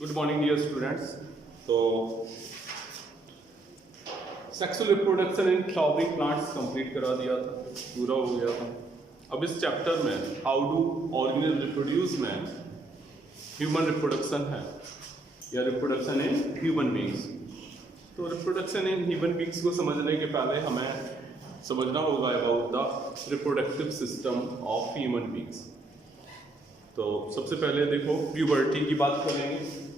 Good morning dear students. तो sexual reproduction in flowering plants complete करा दिया था, पूरा हो गया था। अब इस चैप्टर में हाउ डू ऑर्गेनिज्म रिप्रोड्यूस में ह्यूमन रिप्रोडक्शन है या रिप्रोडक्शन इन ह्यूमन बींग्स। तो रिप्रोडक्शन इन ह्यूमन बींग्स को समझने के पहले हमें समझना होगा about the reproductive system of human beings. तो सबसे पहले देखो प्यूबर्टी की बात करेंगे।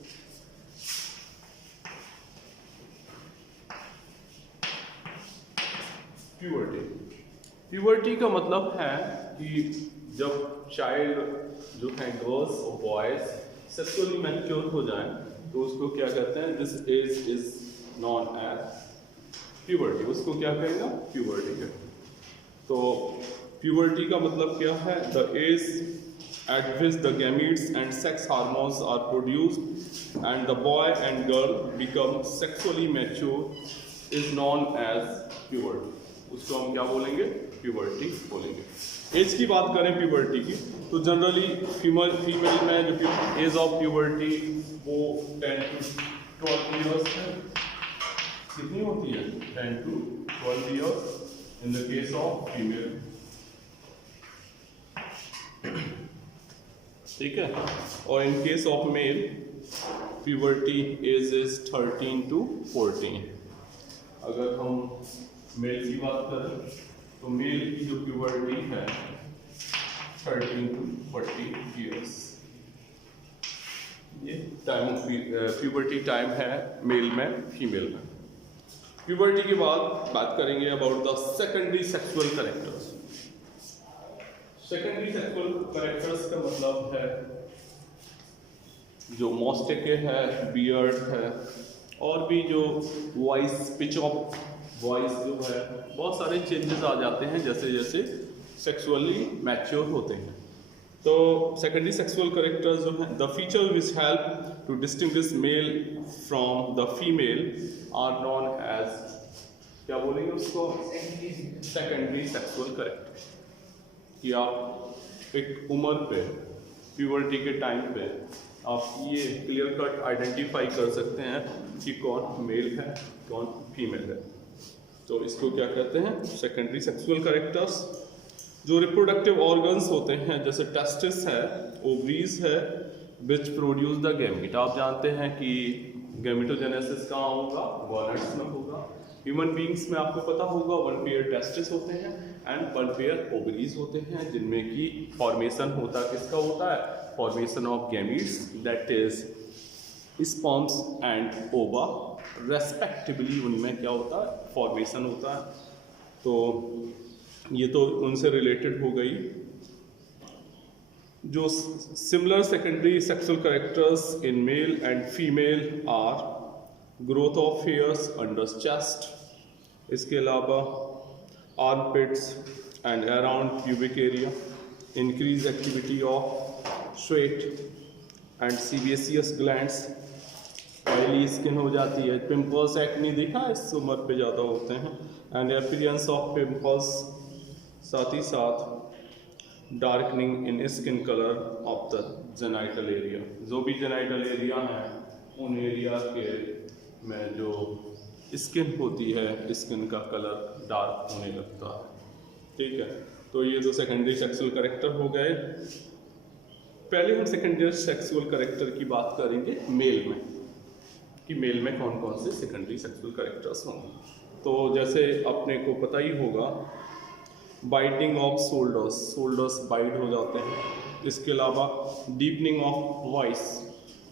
प्यूबर्टी का मतलब है कि जब चाइल्ड जो है गर्ल्स और बॉयज सेक्सुअली मैच्योर हो जाएं तो उसको क्या कहते हैं, this age is known as puberty. उसको क्या कहेगा, प्यूबर्टी कहते हैं। तो प्यूबर्टी का मतलब क्या है, the age at which the gametes and sex hormones are produced and the boy and girl become sexually mature is known as puberty। उसको हम क्या बोलेंगे, प्यूबर्टी बोलेंगे। एज की बात करें प्यूबर्टी की तो जनरली फीमेल में जो एज ऑफ प्यूबर्टी वो 10 to 12 ईयर्स है। कितनी होती है, 10 to 12 years in the case of female, ठीक है। और in case of male puberty as is 13 to 14। अगर हम मेल की बात करें तो मेल की जो प्यूबर्टी है 13 to 40 ईयर्स, ये टाइम प्यूबर्टी टाइम है मेल में फीमेल में। प्यूबर्टी के बाद बात करेंगे about the secondary sexual characters. Secondary sexual characters का मतलब है जो मॉस्टेके है, बियर्ड है, और भी जो वॉइस, पिच ऑफ वॉइस जो है, बहुत सारे चेंजेस आ जाते हैं जैसे जैसे सेक्सुअली मैच्योर होते हैं। तो सेकेंडरी सेक्सुअल कैरेक्टर्स जो हैं, the feature which help to distinguish male from the female are known as, क्या बोलेंगे उसको, सेकेंडरी सेक्सुअल कैरेक्टर। कि आप एक उम्र पे प्यूबर्टी के टाइम पे आप ये क्लियर कट आइडेंटिफाई कर सकते हैं कि कौन मेल है कौन फीमेल है। तो इसको क्या कहते हैं, सेकेंडरी सेक्सुअल कैरेक्टर्स। जो रिप्रोडक्टिव ऑर्गन्स होते हैं जैसे टेस्टिस है, ओवरीज है, विच प्रोड्यूस द गैमीट। आप जानते हैं कि गैमेटोजेनेसिस कहाँ होगा, गॉनेड्स में होगा। ह्यूमन बींग्स में आपको पता होगा 1 पेयर टेस्टिस होते हैं एंड 1 पेयर ओवरीज होते हैं, जिनमें कि फॉर्मेशन होता किसका होता है, formation of gametes, that is sperms and ओवा रेस्पेक्टिवली, उनमें क्या होता है, फॉर्मेशन होता है। तो ये तो उनसे रिलेटेड हो गई। जो similar secondary sexual characters in male and female are growth of hairs under chest, इसके अलावा armpits and around pubic area, increase activity of sweat and sebaceous glands, oily skin हो जाती है, पिंपल्स एक्ने देखा इस उम्र पे ज़्यादा होते हैं, एंड अपीयरेंस ऑफ पिंपल्स, साथ ही साथ darkening in skin colour of the genital area. जो भी जेनाइटल एरिया है उन एरिया के में जो स्किन होती है, स्किन का कलर डार्क होने लगता है, ठीक है। तो ये तो सेकेंडरी सेक्सुअल कैरेक्टर हो गए। पहले हम सेकेंडरी सेक्सुअल कैरेक्टर की बात करेंगे मेल में, कि मेल में कौन कौन से सेकेंडरी सेक्सुअल कैरेक्टर्स होंगे। तो जैसे अपने को पता ही होगा, widening of shoulders, shoulders wide हो जाते हैं। इसके अलावा डीपनिंग ऑफ वॉइस,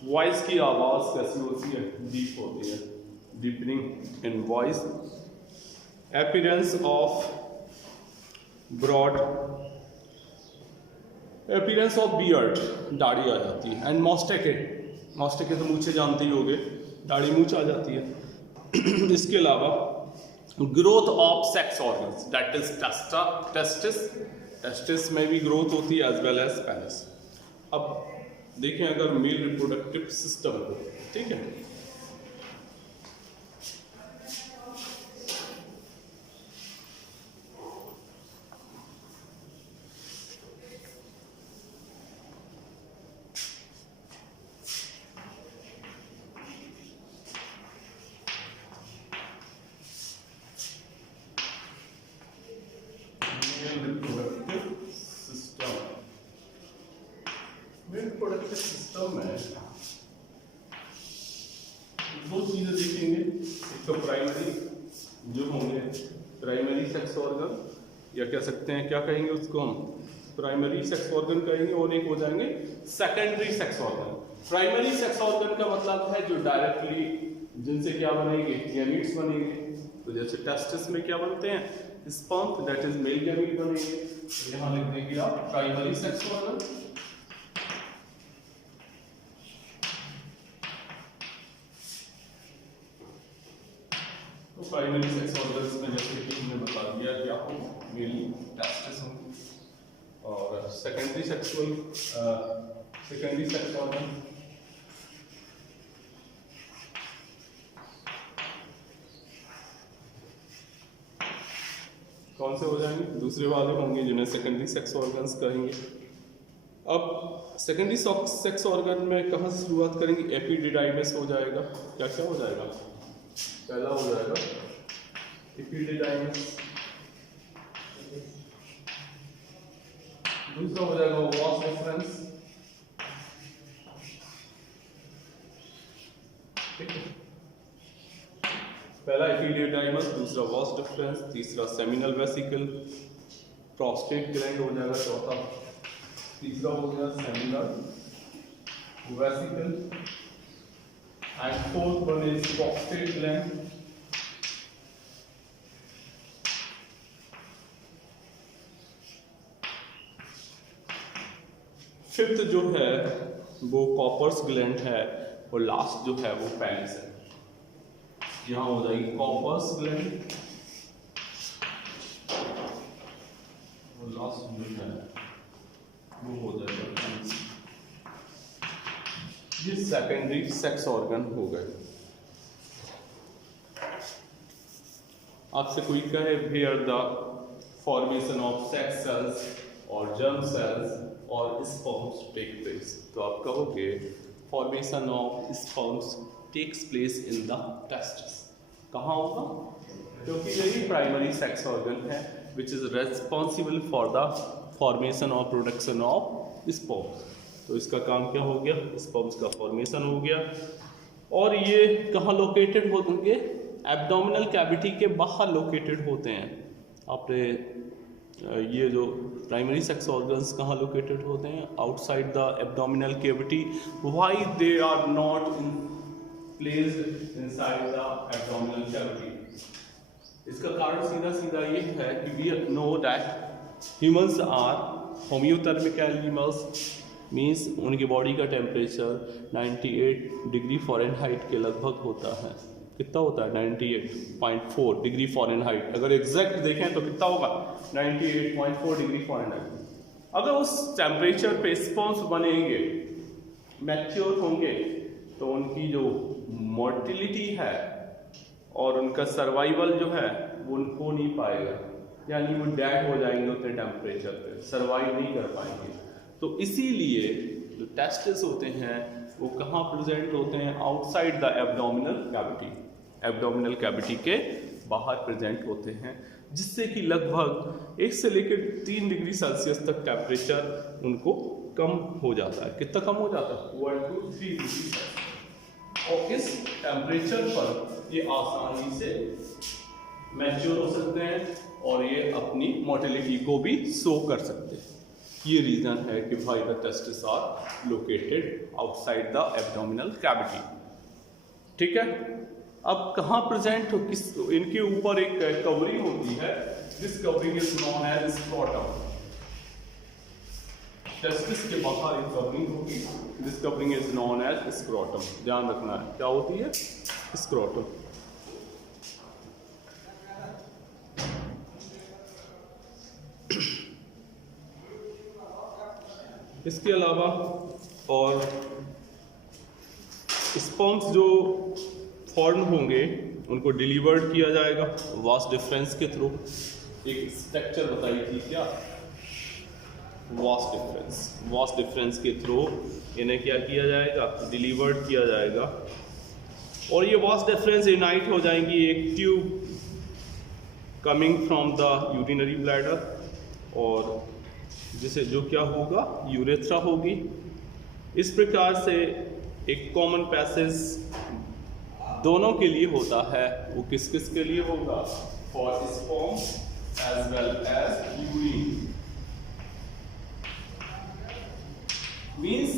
वॉइस की आवाज़ कैसी होती है, डीप होती है, deepening in voice. Appearance of broad, appearance of beard, दाढ़ी आ जाती है, एंड मॉस्टेके, मॉस्टेके तो मूछे जानते ही होंगे, दाढ़ी मूछ आ जाती है। इसके अलावा growth of sex organs, that is testis, testis में भी ग्रोथ होती है एज वेल एज पेनिस। अब देखें अगर मेल रिप्रोडक्टिव सिस्टम को, ठीक है, मिल्क प्रोडक्शन सिस्टम में दो चीजें देखेंगे। एक तो प्राइमरी जो होंगे प्राइमरी सेक्स ऑर्गन, या कह सकते हैं क्या कहेंगे उसको हम, प्राइमरी सेक्स ऑर्गन कहेंगे, और एक हो जाएंगे secondary sex organ. Primary sex organ का मतलब है जो डायरेक्टली जिनसे क्या बनेंगे, गैमीट्स बनेंगे। तो जैसे टेस्टिस में क्या बनते हैं, sperm, that is male gamete बनेंगे। तो यहाँ लिख देंगे आप प्राइमरी सेक्स ऑर्गन। तो प्राइमरी सेक्स ऑर्गन्स में जैसे कि हमने बता दिया कि आपको मेल टेस्टिस होंगे, और सेकेंडरी सेक्स ऑर्गन कौन से हो जाएंगे, दूसरे वाले होंगे जिन्हें सेकेंडरी सेक्स ऑर्गन्स कहेंगे। अब सेकेंडरी सेक्स ऑर्गन में कहाँ से शुरुआत करेंगे, एपिडिडाइमिस हो जाएगा। क्या क्या हो जाएगा, पहला हो जाएगा एपिडिडाइमिस, दूसरा हो जाएगा वास डिफरेंस, पहला एपिडिडाइमिस, दूसरा वास डिफरेंस, तीसरा सेमिनल वेसिकल, प्रोस्टेट ग्लैंड हो जाएगा चौथा, तीसरा हो गया seminal vesicle, and fourth one is prostate gland. Fifth जो है वो कॉपर्स ग्लैंड है, और लास्ट जो है वो पेनिस है। यहाँ हो जाएगी कॉपर्स ग्लैंड, और लास्ट जो है वो हो जाएगा पेनिस। ये सेकेंडरी सेक्स ऑर्गन हो गए। आपसे कोई कहे where the formation of sex cells और जर्म सेल्स और स्पर्म्स टेक प्लेस, तो आप कहोगे formation of sperms takes place in the testis. कहाँ होगा, क्योंकि यही प्राइमरी सेक्स ऑर्गन है which is responsible for the formation और प्रोडक्शन ऑफ स्पर्म्स। तो इसका काम क्या हो गया, स्पर्म्स का फॉर्मेशन हो गया। और ये कहाँ लोकेटेड होंगे, एब्डोमिनल कैविटी के बाहर लोकेटेड होते हैं। आपने ये जो प्राइमरी सेक्स ऑर्गन्स कहाँ लोकेटेड होते हैं, outside the abdominal cavity. Why they are not placed inside the abdominal cavity, इसका कारण सीधा सीधा ये है कि we know that humans are homeothermic animals, means उनकी बॉडी का टेम्परेचर 98 डिग्री फ़ारेनहाइट के लगभग होता है। कितना होता है, 98.4 डिग्री फ़ारेनहाइट। अगर एग्जैक्ट देखें तो कितना होगा, 98.4 डिग्री फ़ारेनहाइट। अगर उस टेम्परेचर पे स्पर्म्स बनेंगे, मैच्योर होंगे, तो उनकी जो मोर्टिलिटी है और उनका सर्वाइवल जो है वो हो नहीं पाएगा, यानी वो डेड हो जाएंगे उतने टेम्परेचर पे, सर्वाइव नहीं कर पाएंगे। तो इसीलिए जो टेस्टिस होते हैं वो कहाँ प्रेजेंट होते हैं, outside the abdominal cavity, abdominal cavity के बाहर प्रेजेंट होते हैं, जिससे कि लगभग 1 से लेकर 3 डिग्री सेल्सियस तक टेम्परेचर उनको कम हो जाता है। कितना कम हो जाता है, 1 to 3 डिग्री सेल्सियस। और इस टेम्परेचर पर ये आसानी से मैच्योर हो सकते हैं और ये अपनी मोटिलिटी को भी शो कर सकते हैं। ये रीजन है कि भाई the testis are located outside the abdominal cavity. ठीक है, अब कहाँ प्रेजेंट हो, किस, इनके ऊपर एक कवरिंग होती है, this covering is known as scrotum. Testis के बाहर एक कवरिंग होगी, this covering is known as scrotum. ध्यान रखना है क्या होती है, स्क्रोटम। इसके अलावा और स्पर्म्स जो फॉर्म होंगे उनको डिलीवर्ड किया जाएगा वास डिफरेंस के थ्रू। एक स्ट्रक्चर बताई थी क्या, वास डिफरेंस के थ्रू इन्हें क्या किया जाएगा, डिलीवर्ड किया जाएगा। और ये वास डिफरेंस यूनाइट हो जाएंगी एक tube coming from the urinary bladder, और जिसे जो क्या होगा, यूरेथ्रा होगी, इस प्रकार से एक कॉमन पैसेज दोनों के लिए होता है, वो किस किस के लिए होगा? For sperm as well as urine. Means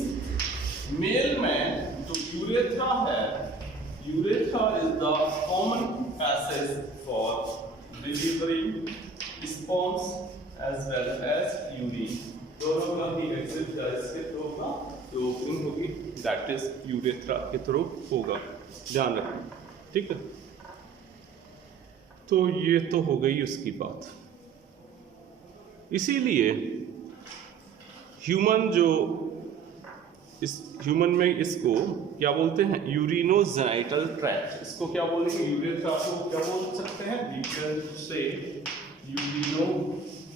male में जो यूरेथ्रा है, urethra is the common passage for delivering sperms as well as urine. दोनों का ही एग्जिट इसके थ्रू होगा, जो ओपनिंग होगी दैट इज यूरेथ्रा के थ्रू होगा, ध्यान रखें, ठीक है। तो ये तो हो गई उसकी बात। इसीलिए ह्यूमन जो इस ह्यूमन में इसको क्या बोलते हैं? Urinogenital tract. इसको क्या बोलेंगे? यूरेथ्रा को क्या बोल सकते हैं? We can say urinogenital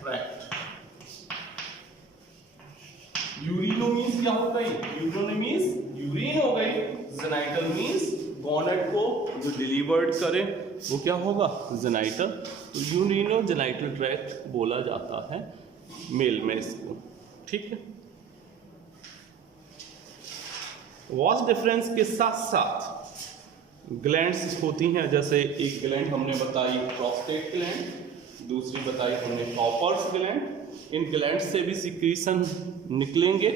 tract. Urino means क्या होता है? यूरिनो मीन्स यूरिन हो गई, जेनाइटल मीन्स गॉनेट को जो डिलीवर्ड करे वो क्या होगा? जेनाइटल। तो यूरिनो जेनाइटल ट्रैक्ट बोला जाता है मेल में इसको, ठीक है। वॉच डिफरेंस के साथ साथ ग्लैंड्स होती हैं, जैसे एक ग्लैंड हमने बताई प्रोस्टेट ग्लैंड, दूसरी बताई हमने कॉपर्स ग्लैंड। इन ग्लैंड से भी सिक्रीशन निकलेंगे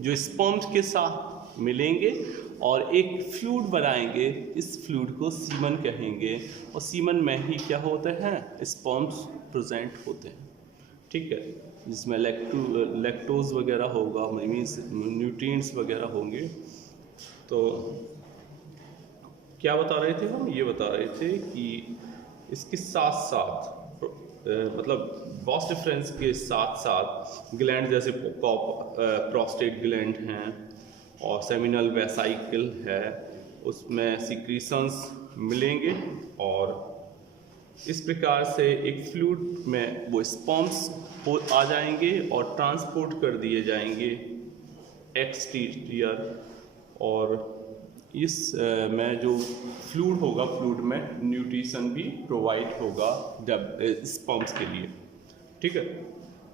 जो स्पर्म्स के साथ मिलेंगे और एक फ्लूइड बनाएंगे। इस फ्लूइड को सीमन कहेंगे और सीमन में ही क्या होते हैं? स्पर्म्स प्रेजेंट होते हैं, ठीक है, जिसमें लैक्टोज वगैरह होगा, मीन्स न्यूट्रिएंट्स वगैरह होंगे। तो क्या बता रहे थे हम? ये बता रहे थे कि इसके साथ साथ मतलब वॉच डिफरेंस के साथ साथ ग्लैंड जैसे प्रोस्टेट ग्लैंड हैं और सेमिनल वेसाइकल है, उसमें सिक्रीशंस मिलेंगे और इस प्रकार से एक फ्लूइड में वो स्पर्म्स आ जाएंगे और ट्रांसपोर्ट कर दिए जाएंगे एक्सटीरियर। और इस में जो फ्लूइड होगा, फ्लूइड में न्यूट्रिशन भी प्रोवाइड होगा स्पर्म्स के लिए, ठीक है।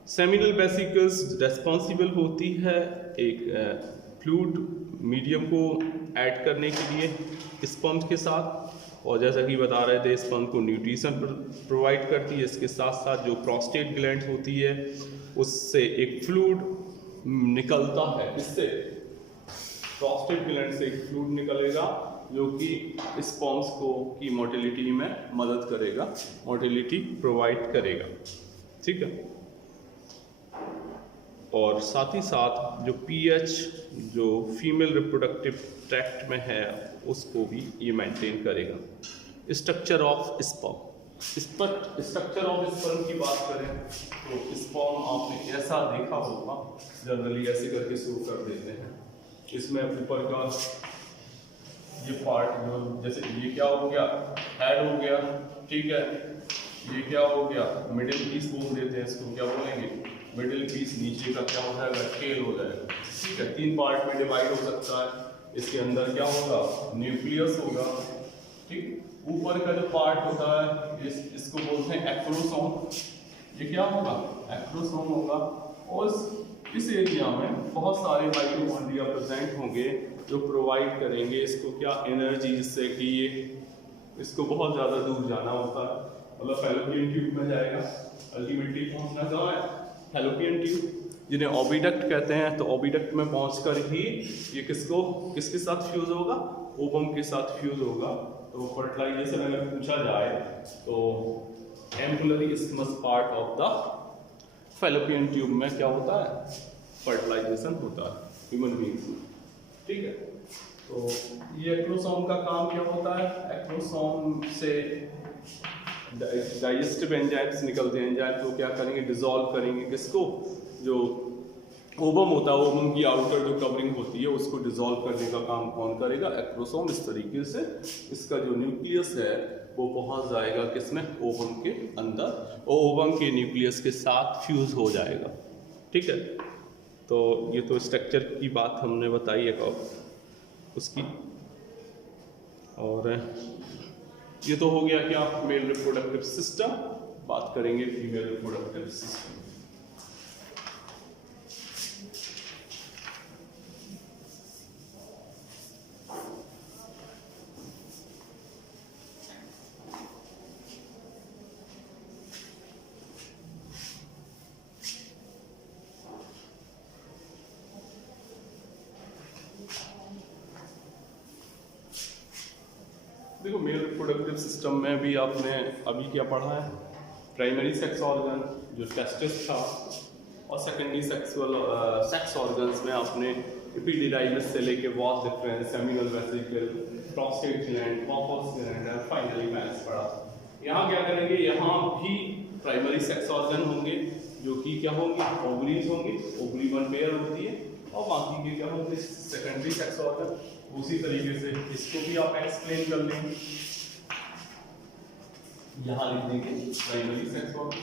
सेमिनल वेसिकल्स रिस्पॉन्सिबल होती है एक फ्लूइड मीडियम को ऐड करने के लिए स्पर्म्स के साथ, और जैसा कि बता रहे थे स्पर्म को न्यूट्रिशन प्रोवाइड करती है। इसके साथ साथ जो प्रोस्टेट ग्लैंड होती है उससे एक फ्लूइड निकलता है, इससे प्रोस्टेट ग्लैंड से एक फ्लूइड निकलेगा जो कि स्पर्म्स को की मोटिलिटी में मदद करेगा, मोटिलिटी प्रोवाइड करेगा, ठीक है। और साथ ही साथ जो पीएच जो फीमेल रिप्रोडक्टिव ट्रैक्ट में है उसको भी ये मेंटेन करेगा। Structure of sperm, structure of sperm की बात करें तो स्पर्म आपने ऐसा देखा होगा, जनरली ऐसे करके शुरू कर देते हैं। इसमें ऊपर का ये पार्ट जो जैसे ये क्या हो गया? हेड हो गया, ठीक है। ये क्या हो गया? मिडिल पीस बोल देते हैं इसको, क्या बोलेंगे? Middle piece. नीचे का क्या हो जाएगा? टेल हो जाएगा, ठीक है। 3 पार्ट में डिवाइड हो सकता है। इसके अंदर क्या होगा? न्यूक्लियस होगा, ठीक। ऊपर का जो पार्ट होता है इसको बोलते हैं एक्रोसोम। ये क्या होगा? एक्रोसोम होगा। और इस एरिया में बहुत सारे माइटोकॉन्ड्रिया प्रेजेंट होंगे जो प्रोवाइड करेंगे इसको क्या? एनर्जी, जिससे कि ये इसको बहुत ज़्यादा दूर जाना होता है, मतलब फैलोपियन ट्यूब में जाएगा। अल्टीमेटली पहुंचना कहाँ है? फैलोपियन ट्यूब, जिन्हें ओविडक्ट कहते हैं। तो ओविडक्ट में पहुंचकर ही ये किसके साथ फ्यूज होगा? ओवम के साथ फ्यूज होगा। तो फर्टिलाइजेशन अगर पूछा जाए तो ampullary isthmus part of the fallopian tube में क्या होता है? फर्टिलाइजेशन होता है ह्यूमन बीइंग्स में, ठीक है। तो ये एक्रोसोम का काम क्या होता है? एक्रोसोम से डाइजेस्टिव एंजाइम्स निकलते हैं। एंजाइम को क्या करेंगे? डिसॉल्व करेंगे। किसको? जो ओवम होता है, ओवम की आउटर जो कवरिंग होती है उसको डिसॉल्व करने का काम कौन करेगा? एक्रोसोम। इस तरीके से इसका जो न्यूक्लियस है वो पहुंच जाएगा किसमें? ओवम के अंदर, और ओवम के न्यूक्लियस के साथ फ्यूज हो जाएगा, ठीक है। तो ये तो स्ट्रक्चर की बात हमने बताई है उसकी। और ये तो हो गया क्या? Male reproductive system. बात करेंगे female reproductive system. Reproductive system में भी आपने अभी क्या पढ़ा है, प्राइमरी सेक्स ऑर्गन जो टेस्टिस था, और सेकेंडरी सेक्स ऑर्गन्स में आपने एपिडिडाइमिस से लेके vas deferens, seminal vesicle, prostate gland, corpus gland और फाइनली मैंस पढ़ा। यहाँ क्या करेंगे, यहाँ भी प्राइमरी सेक्स ऑर्गन होंगे जो कि क्या होंगे, ओवरीज होंगे, ओवरी वन पेयर होती है, और बाकी के क्या होंगे सेकेंडरी सेक्स ऑर्गन। उसी तरीके से इसको भी आप एक्सप्लेन कर लेंगे, यहाँ लिख देंगे प्राइमरी सेक्स ऑर्गन।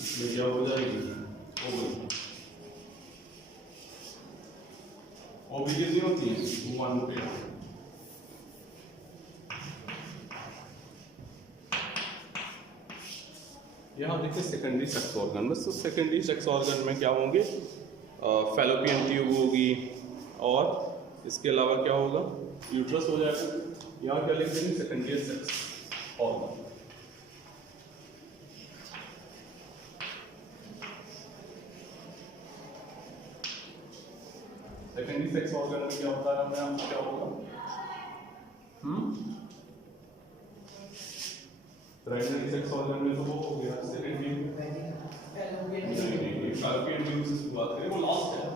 इसमें क्या हो जाएगी, ओवरी कितनी होती है, वन पेयर। यहाँ देखिए सेकेंडरी सेक्स ऑर्गन में, तो सेकेंडरी सेक्स ऑर्गन में क्या होंगे, फैलोपियन ट्यूब होगी, और इसके अलावा क्या होगा, यूट्रस हो जाएगा। यहाँ क्या लिख देंगे, secondary sex organ. Secondary sex organ में क्या होता है, हमें क्या होगा, प्राइमरी सेक्स ऑर्गन में तो वो हो गया, सेकेंडरी फैलोपियन ट्यूब से शुरुआत करें, वो लास्ट है।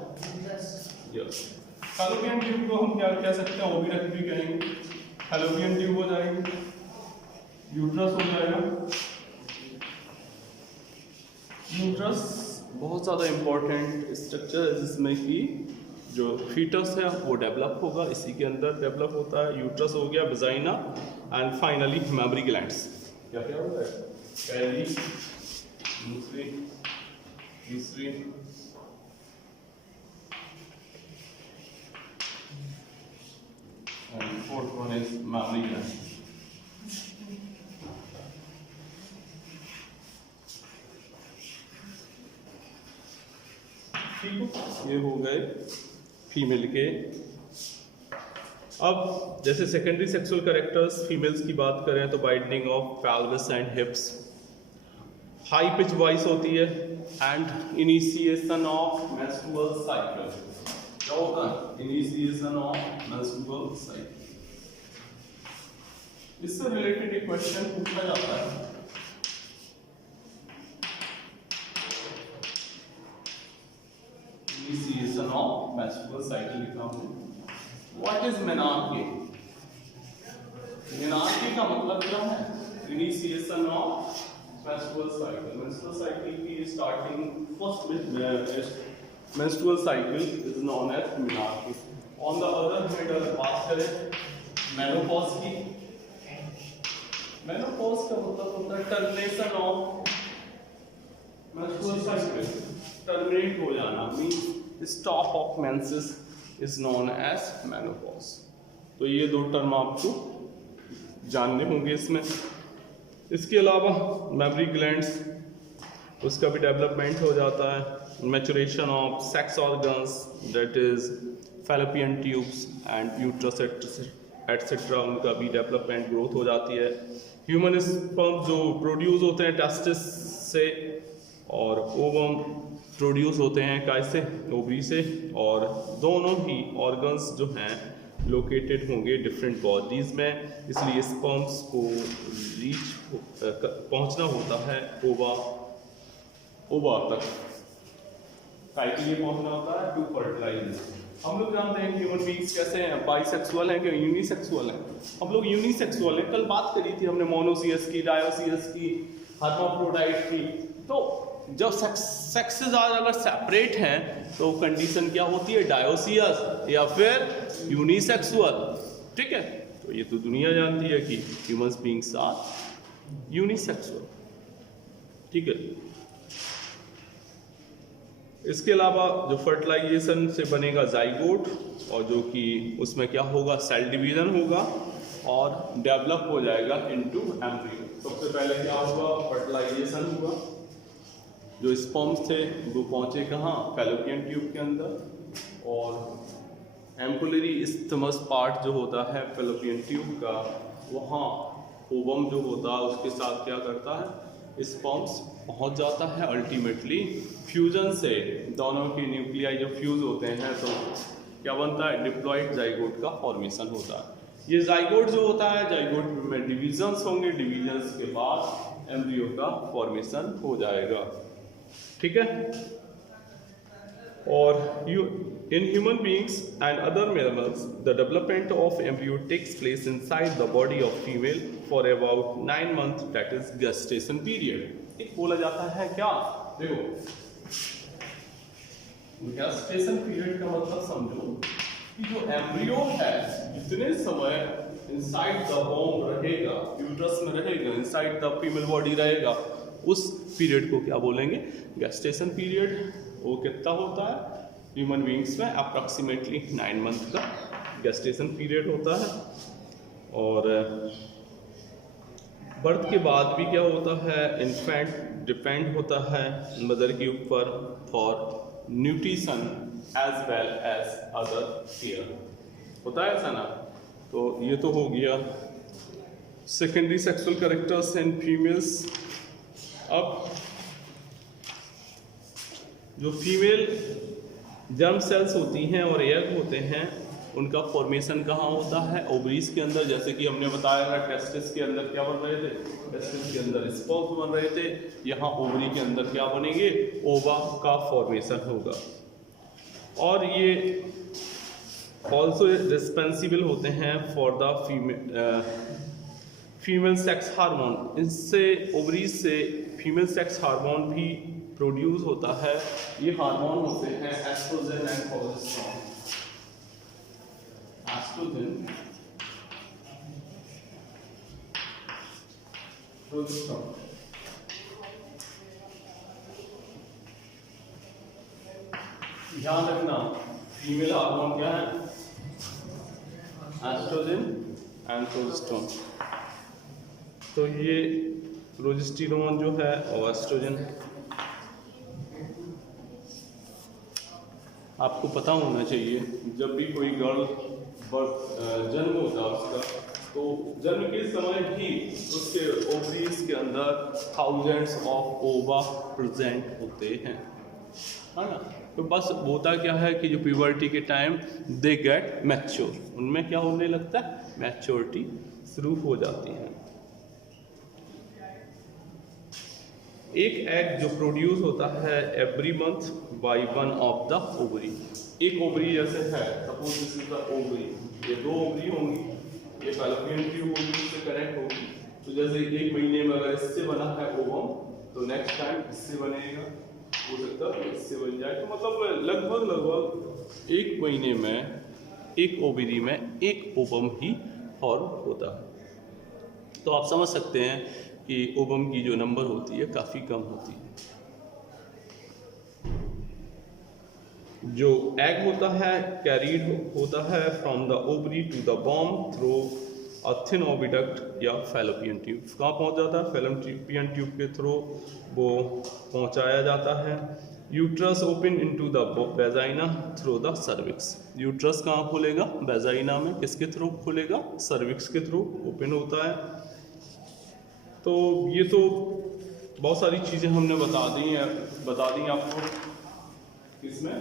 यस, फैलोपियन ट्यूब को हम क्या कह सकते हैं, ओविडक्ट भी कहेंगे। फैलोपियन ट्यूब हो जाएगी, यूट्रस हो जाएगा। यूट्रस बहुत ज़्यादा इम्पोर्टेंट स्ट्रक्चर है जिसमें कि जो फीटस है वो डेवलप होगा, इसी के अंदर डेवलप होता है। यूट्रस हो गया, vagina, and finally mammary glands. क्या क्या होता है, पहली, दूसरी and fourth one is mammary gland. ठीक, ये हो गए फीमेल के। अब जैसे सेकेंडरी सेक्सुअल कैरेक्टर्स फीमेल्स की बात करें तो widening of pelvis and हिप्स, high pitch voice होती है, and initiation of menstrual cycle. क्या होता है, इनिशिएशन ऑफ मेंस्ट्रुअल साइकिल। इससे रिलेटेड एक क्वेश्चन पूछा जाता है, इनिशिएशन ऑफ मेंस्ट्रुअल साइकिल लिखा हमने। What is menarche? मेनार्की का मतलब क्या है, initiation of menstrual cycle. Menstrual cycle की starting, first menstrual cycle is known as menarche. On the other hand, अगर बात करें मेनोपॉज की, मेनोपॉज का मतलब होता है termination of menstrual cycle, terminate हो जाना, mean stop of menses is known as menopause. तो ये दो टर्म आपको जानने होंगे इसमें। इसके अलावा मेमरी ग्लैंड्स, उसका भी डेवलपमेंट हो जाता है। Maturation of sex organs, that is fallopian tubes and uterus etcetera, उनका भी डेवलपमेंट ग्रोथ हो जाती है। ह्यूमन स्पर्म जो प्रोड्यूस होते हैं टेस्टिस से, और ओवम प्रोड्यूस होते हैं कैसे, ओवरी से, और दोनों ही ऑर्गन्स जो हैं लोकेटेड होंगे डिफरेंट बॉडीज़ में, इसलिए स्पर्म्स को पहुंचना होता है ओवा तक। काय के लिए पहुंचना होता है, टू फर्टिलाइज। हम लोग जानते हैं कि ह्यूमन बींग्स कैसे हैं, बाइसेक्सुअल हैं कि यूनिसेक्सुअल हैं। हम लोग यूनिसेक्सुअल हैं। कल बात करी थी हमने मोनोसियस की, डायोसियस की, हर्माफ्रोडाइट की। तो जब सेक्सेस अगर सेपरेट हैं तो कंडीशन क्या होती है, डायोसियस या फिर यूनिसेक्सुअल। ठीक है, तो ये तो दुनिया जानती है कि ह्यूमन बींग्स आर यूनिसेक्सुअल। ठीक है, इसके अलावा जो फर्टिलाइजेशन से बनेगा जाइगोट, और जो कि उसमें क्या होगा, सेल डिवीजन होगा और डेवलप हो जाएगा इनटू एम्ब्रियो। सबसे पहले क्या हुआ, फर्टिलाइजेशन हुआ। जो स्पर्म्स थे वो पहुंचे कहाँ, फैलोपियन ट्यूब के अंदर, और एम्पुलरी इस्थमस पार्ट जो होता है फैलोपियन ट्यूब का, वहाँ ओवम जो होता है उसके साथ क्या करता है, स्पर्म्स पहुंच जाता है अल्टीमेटली फ्यूजन से, दोनों के न्यूक्लियाई जब फ्यूज होते हैं तो क्या बनता है, डिप्लॉइड जाइगोट का फॉर्मेशन होता है। ये जाइगोट जो होता है, जाइगोट में डिविजन्स होंगे, डिविजन्स के बाद एम्ब्रियो का फॉर्मेशन हो जाएगा, ठीक है। और in human beings and other mammals, the development of embryo takes place inside the body of female for about 9 months, that is gestation period। एक बोला जाता है क्या, देखो gestation period का मतलब समझो कि जो एम्ब्रियो है जितने समय inside the womb रहेगा, यूट्रस में रहेगा, inside the female body रहेगा, उस पीरियड को क्या बोलेंगे, gestation period। वो कितना होता है ह्यूमन बींग्स में, अप्रॉक्सीमेटली 9 मंथ का गेस्टेशन पीरियड होता है। और बर्थ के बाद भी क्या होता है, इन्फेंट डिपेंड होता है मदर के ऊपर for nutrition as well as other care, होता है ऐसा ना। तो ये तो हो गया secondary sexual characters in females. अब जो फीमेल जर्म सेल्स होती हैं और एग होते हैं, उनका फॉर्मेशन कहाँ होता है, ओवरीज के अंदर। जैसे कि हमने बताया था टेस्टिस के अंदर क्या बन रहे थे, टेस्टिस के अंदर स्पर्म्स बन रहे थे, यहाँ ओवरी के अंदर क्या बनेंगे, ओवा का फॉर्मेशन होगा। और ये ऑल्सो रिस्पॉन्सिबल होते हैं for the female sex hormone. इससे ओवरीज से फीमेल सेक्स हार्मोन भी प्रोड्यूस होता है। ये हार्मोन होते हैं estrogen and progesterone. Estrogen progesterone, ध्यान रखना फीमेल हार्मोन क्या है, एस्ट्रोजन एंड प्रोजेस्टेरोन। तो ये प्रोजेस्टेरोन जो है और एस्ट्रोजन आपको पता होना चाहिए। जब भी कोई गर्ल जन्म होता है उसका, तो जन्म के समय ही उसके ओवरीज के अंदर थाउजेंड्स ऑफ ओवा प्रेजेंट होते हैं, है ना। तो बस होता क्या है कि जो प्यूबर्टी के टाइम दे गेट मैच्योर, उनमें क्या होने लगता है, मैच्योरिटी शुरू हो जाती है। एक एग जो प्रोड्यूस होता है every month by one of the ovary. एक ओवरी जैसे है, suppose this is the ovary, ये 2 ओवरी होंगी, ये फैलोपियन ट्यूब होगी, इससे कनेक्ट होगी। तो जैसे 1 महीने में अगर इससे बना है ओवम, तो नेक्स्ट टाइम इससे बनेगा, हो सकता है इससे बन जाए। तो मतलब लगभग 1 महीने में एक ओवरी में 1 ओवम ही फॉर्म होता है। तो आप समझ सकते हैं कि ओवम की जो नंबर होती है काफ़ी कम होती है। जो एग होता है कैरीड होता है from the ovary to the womb through a thin oviduct या फैलोपियन ट्यूब। कहाँ पहुँच जाता है, फैलोपियन ट्यूब के थ्रू वो पहुँचाया जाता है। Uterus open into the vagina through the cervix. Uterus कहाँ खुलेगा, वेजाइना में, किसके थ्रू खुलेगा, सर्विक्स के थ्रू ओपन होता है। तो ये तो बहुत सारी चीज़ें हमने बता दी आपको इसमें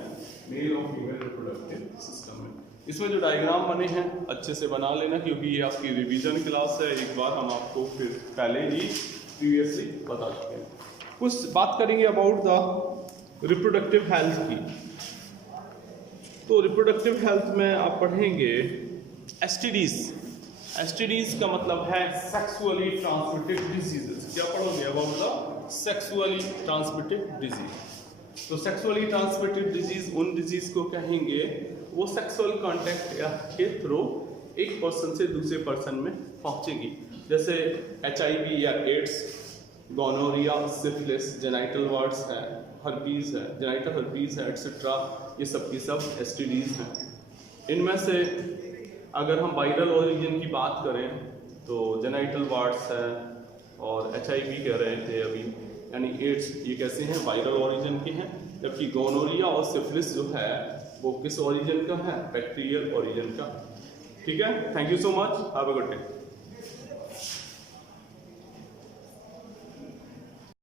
मेल और फीमेल रिप्रोडक्टिव सिस्टम में। इसमें जो डायग्राम बने हैं अच्छे से बना लेना, क्योंकि ये आपकी रिवीजन क्लास है। एक बार हम आपको फिर पहले ही प्रीवियसली बता चुके हैं। कुछ बात करेंगे अबाउट द रिप्रोडक्टिव हेल्थ की। तो रिप्रोडक्टिव हेल्थ में आप पढ़ेंगे एसटीडीज। एसटीडीज का मतलब है सेक्सुअली ट्रांसमिटेड डिजीजेस। क्या पढ़ोगे, about the sexually transmitted disease. तो सेक्सुअली ट्रांसमिटेड डिजीज उन डिजीज को कहेंगे वो सेक्सुअल कांटेक्ट के थ्रू एक पर्सन से दूसरे पर्सन में पहुंचेगी। जैसे HIV या AIDS, gonorrhoea, syphilis, genital warts है, हर्पीज है, जेनाइटल हर्पीज है, एटसेट्रा, ये सब की सब एसटीडीज हैं। इनमें से अगर हम वायरल ओरिजिन की बात करें तो जेनाइटल वार्ड्स है और HIV कह रहे थे अभी, यानी एड्स, ये कैसे हैं, वायरल ओरिजिन के हैं। जबकि गोनोरिया और सिफिलिस जो है वो किस ओरिजिन का है, बैक्टीरियल ओरिजिन का। ठीक है, thank you so much, have a good day.